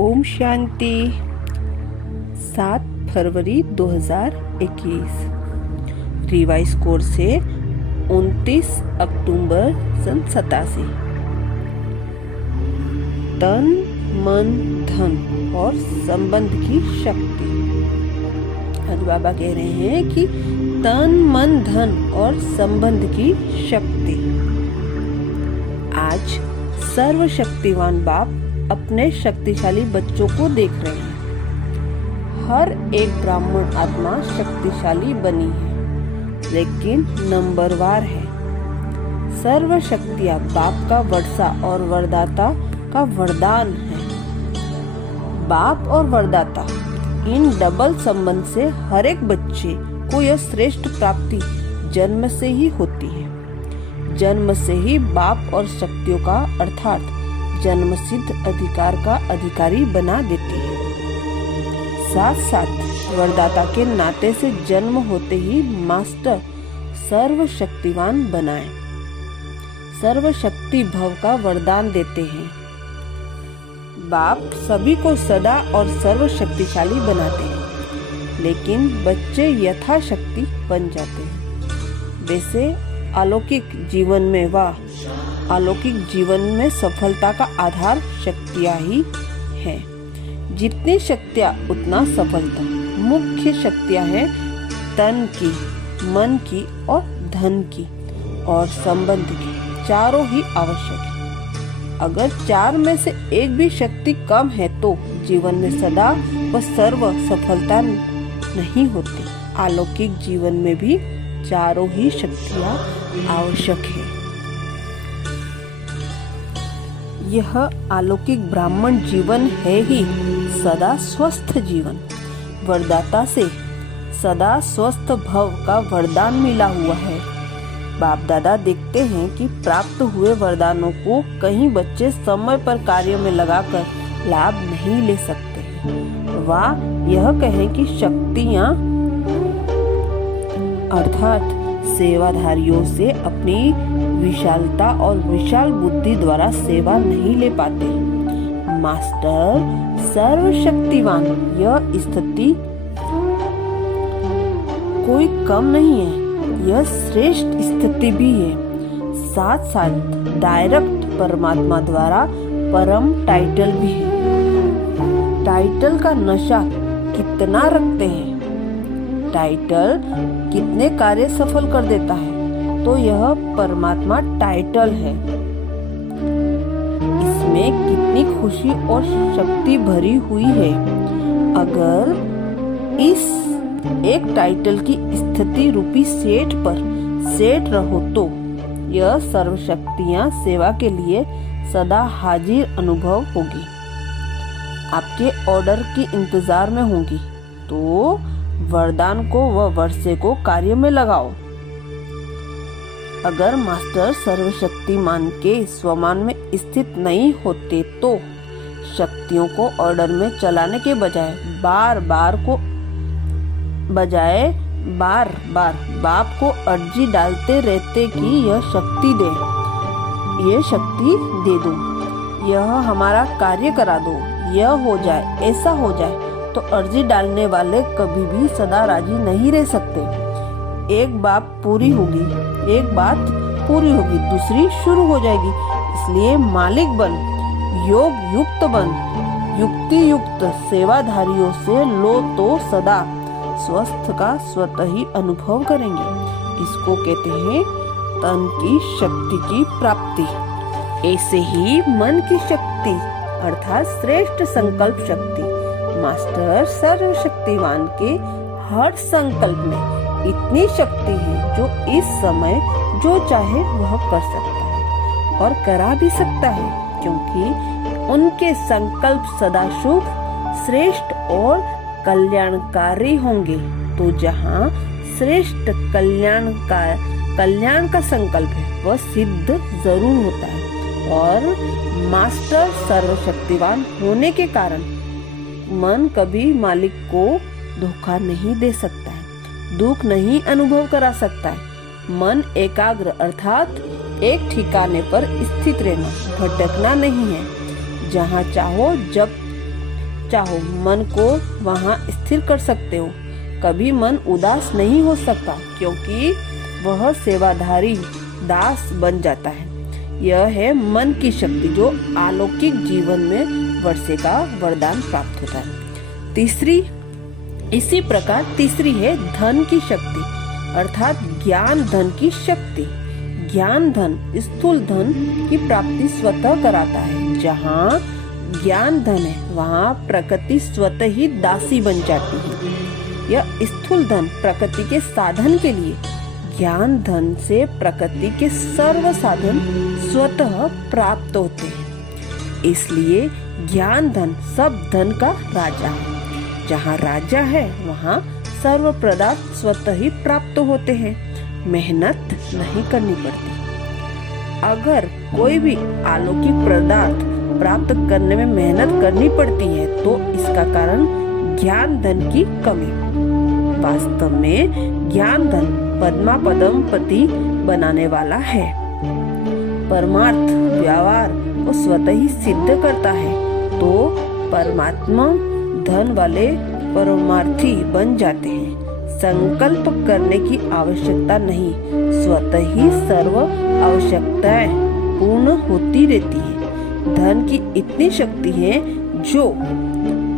ओम शांति। 7 फरवरी 2021 revise course से 29 अक्टूबर सन 87। तन मन धन और संबंध की शक्ति। आज बाबा कह रहे हैं कि तन मन धन और संबंध की शक्ति। आज सर्वशक्तिवान बाप अपने शक्तिशाली बच्चों को देख रहे हैं। हर एक ब्राह्मण आत्मा शक्तिशाली बनी है, लेकिन नंबरवार है। सर्व शक्तियाँ बाप का वर्षा और वरदाता का वरदान है। बाप और वरदाता इन डबल संबंध से हर एक बच्चे को यह श्रेष्ठ प्राप्ति जन्म से ही होती है। जन्म से ही बाप और शक्तियों का अर्थात जन्म सिद्ध अधिकार का अधिकारी बना देती है। साथ साथ वरदाता के नाते से जन्म होते ही मास्टर सर्वशक्तिवान बनाए, सर्वशक्ति भव का वरदान देते हैं। बाप सभी को सदा और सर्वशक्तिशाली बनाते हैं, लेकिन बच्चे यथाशक्ति बन जाते हैं। वैसे अलौकिक जीवन में अलौकिक जीवन में सफलता का आधार शक्तियाँ ही है। जितनी शक्तियाँ उतना सफलता। मुख्य शक्तियाँ हैं तन की, मन की और धन की और संबंध की। चारों ही आवश्यक है। अगर चार में से एक भी शक्ति कम है तो जीवन में सदा व सर्व सफलता नहीं होती। अलौकिक जीवन में भी चारों ही शक्तियाँ आवश्यक है। यह अलौकिक ब्राह्मण जीवन है ही सदा स्वस्थ जीवन। वरदाता से सदा स्वस्थ भव का वरदान मिला हुआ है। बाप दादा देखते हैं कि प्राप्त हुए वरदानों को कहीं बच्चे समय पर कार्य में लगाकर लाभ नहीं ले सकते। वह यह कहें कि शक्तियाँ अर्थात सेवाधारियों से अपनी विशालता और विशाल बुद्धि द्वारा सेवा नहीं ले पाते। मास्टर सर्वशक्तिवान यह स्थिति कोई कम नहीं है, यह श्रेष्ठ स्थिति भी है। साथ साथ डायरेक्ट परमात्मा द्वारा परम टाइटल भी है। टाइटल का नशा कितना रखते हैं, टाइटल कितने कार्य सफल कर देता है, तो यह परमात्मा टाइटल है। इसमें कितनी खुशी और शक्ति भरी हुई है। अगर इस एक टाइटल की स्थिति रूपी सेट पर सेट रहो तो यह सर्वशक्तियाँ सेवा के लिए सदा हाजिर अनुभव होगी। आपके ऑर्डर के इंतजार में होंगी, तो वरदान को व वर्षे को कार्य में लगाओ। अगर मास्टर सर्वशक्तिमान के स्वमान में स्थित नहीं होते तो शक्तियों को ऑर्डर में चलाने के बजाय बार बार बाप को अर्जी डालते रहते कि यह शक्ति दे, यह शक्ति दे दो, यह हमारा कार्य करा दो, यह हो जाए, ऐसा हो जाए, तो अर्जी डालने वाले कभी भी सदा राजी नहीं रह सकते। एक बात पूरी होगी, दूसरी शुरू हो जाएगी। इसलिए मालिक बन, योग युक्त बन, युक्ति युक्त सेवाधारियों से लो तो सदा स्वस्थ का स्वतः ही अनुभव करेंगे। इसको कहते हैं तन की शक्ति की प्राप्ति। ऐसे ही मन की शक्ति अर्थात श्रेष्ठ संकल्प शक्ति। मास्टर सर्वशक्तिवान के हर संकल्प में इतनी शक्ति है जो इस समय जो चाहे वह कर सकता है और करा भी सकता है, क्योंकि उनके संकल्प सदा शुभ, श्रेष्ठ और कल्याणकारी होंगे। तो जहाँ श्रेष्ठ कल्याण का संकल्प है वह सिद्ध जरूर होता है। और मास्टर सर्वशक्तिवान होने के कारण मन कभी मालिक को धोखा नहीं दे सकता है, दुख नहीं अनुभव करा सकता है। मन एकाग्र अर्थात एक ठिकाने पर स्थित रहना, भटकना नहीं है। जहाँ चाहो जब चाहो मन को वहाँ स्थिर कर सकते हो। कभी मन उदास नहीं हो सकता क्योंकि वह सेवाधारी दास बन जाता है। यह है मन की शक्ति जो अलौकिक जीवन में वर्षे का वरदान प्राप्त होता है। इसी प्रकार तीसरी है धन की शक्ति अर्थात ज्ञान धन की शक्ति। ज्ञान धन स्थूल धन की प्राप्ति स्वतः कराता है। जहाँ ज्ञान धन है वहाँ प्रकृति स्वतः ही दासी बन जाती है। यह स्थूल धन प्रकृति के साधन के लिए, ज्ञान धन से प्रकृति के सर्व साधन स्वतः प्राप्त होते हैं। इसलिए ज्ञान धन सब धन का राजा है। जहाँ राजा है वहाँ सर्व पदार्थ स्वतः ही प्राप्त होते हैं, मेहनत नहीं करनी पड़ती। अगर कोई भी अलौकिक पदार्थ प्राप्त करने में मेहनत करनी पड़ती है तो इसका कारण ज्ञान धन की कमी। वास्तव में ज्ञान धन पद्मापदम पति बनाने वाला है। परमार्थ व्यवहार को स्वतः ही सिद्ध करता है तो परमात्मा धन वाले परमार्थी बन जाते हैं। संकल्प करने की आवश्यकता नहीं, स्वतः ही सर्व आवश्यकताएं पूर्ण होती रहती है। धन की इतनी शक्ति है जो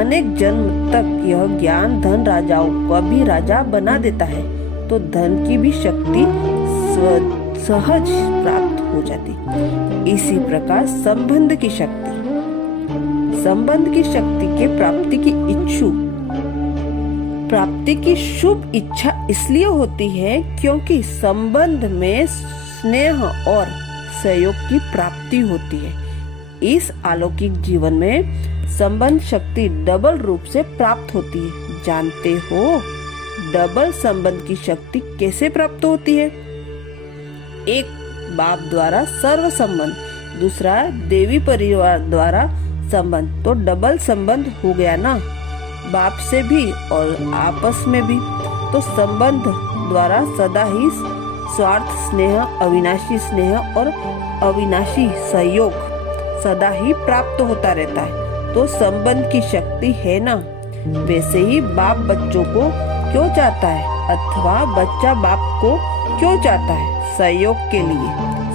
अनेक जन्म तक यह ज्ञान धन राजाओं को भी राजा बना देता है। तो धन की भी शक्ति सहज प्राप्त हो जाती। इसी प्रकार संबंध की शक्ति के प्राप्ति की शुभ इच्छा इसलिए होती है क्योंकि संबंध में स्नेह और सहयोग की प्राप्ति होती है। इस अलौकिक जीवन में संबंध शक्ति डबल रूप से प्राप्त होती है। जानते हो डबल संबंध की शक्ति कैसे प्राप्त होती है? एक बाप द्वारा सर्व संबंध, दूसरा देवी परिवार द्वारा संबंध, तो डबल संबंध हो गया ना, बाप से भी और आपस में भी। तो संबंध द्वारा सदा ही स्वार्थ स्नेह, अविनाशी स्नेह और अविनाशी सहयोग सदा ही प्राप्त होता रहता है। तो संबंध की शक्ति है ना। वैसे ही बाप बच्चों को क्यों चाहता है अथवा बच्चा बाप को क्यों चाहता है? सहयोग के लिए,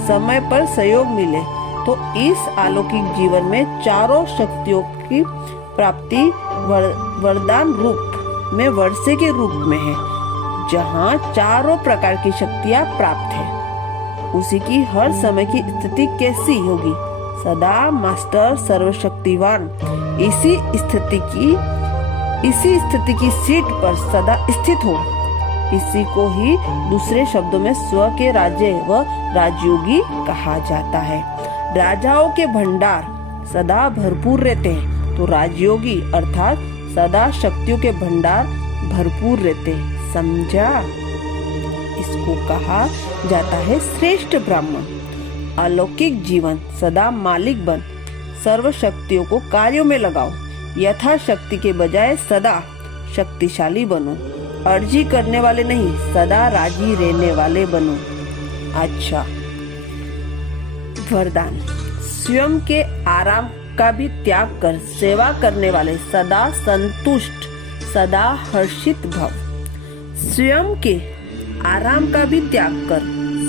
समय पर सहयोग मिले। तो इस अलौकिक जीवन में चारों शक्तियों की प्राप्ति वरदान रूप में वर्षे के रूप में है। जहाँ चारों प्रकार की शक्तियाँ प्राप्त है उसी की हर समय की स्थिति कैसी होगी? सदा मास्टर सर्वशक्तिवान इसी स्थिति की सीट पर सदा स्थित हो। इसी को ही दूसरे शब्दों में स्व के राजे व राजयोगी कहा जाता है। राजाओं के भंडार सदा भरपूर रहते हैं तो राजयोगी अर्थात सदा शक्तियों के भंडार भरपूर रहते हैं। समझा? इसको कहा जाता है श्रेष्ठ ब्राह्मण। अलौकिक जीवन सदा मालिक बन, सर्व शक्तियों को कार्यों में लगाओ। यथाशक्ति के बजाय सदा शक्तिशाली बनो। अर्जी करने वाले नहीं, सदा राजी रहने वाले बनो। अच्छा, वरदान। स्वयं के आराम का भी त्याग कर सेवा करने वाले सदा संतुष्ट, सदा हर्षित भव। स्वयं के आराम का भी त्याग कर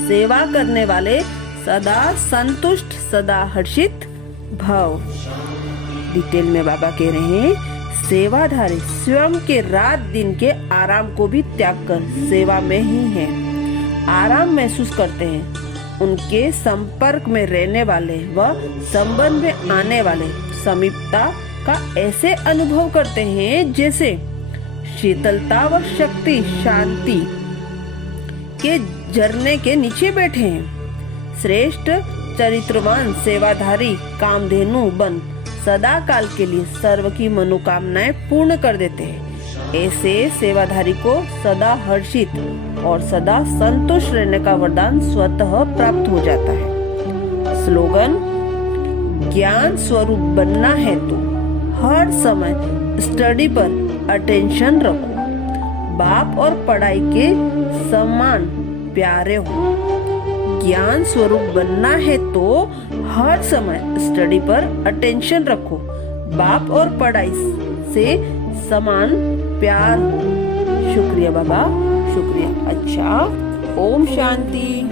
सेवा करने वाले सदा संतुष्ट, सदा हर्षित भव। डिटेल में बाबा कह रहे हैं, सेवाधारी स्वयं के रात दिन के आराम को भी त्याग कर सेवा में ही है। आराम महसूस करते हैं। उनके संपर्क में रहने वाले व संबंध में आने वाले समीपता का ऐसे अनुभव करते हैं जैसे शीतलता व शक्ति शांति के झरने के नीचे बैठे हैं। श्रेष्ठ चरित्रवान सेवाधारी कामधेनु बन सदा काल के लिए सर्व की मनोकामनाएं पूर्ण कर देते हैं। ऐसे सेवाधारी को सदा हर्षित और सदा संतुष्ट रहने का वरदान स्वतः प्राप्त हो जाता है। स्लोगन: ज्ञान स्वरूप बनना है तो हर समय स्टडी पर अटेंशन रखो। बाप और पढ़ाई के समान प्यारे हो। ज्ञान स्वरूप बनना है तो हर समय स्टडी पर अटेंशन रखो। बाप और पढ़ाई से समान प्यार हो। शुक्रिया बाबा, शुक्रिया। अच्छा, ओम शांति।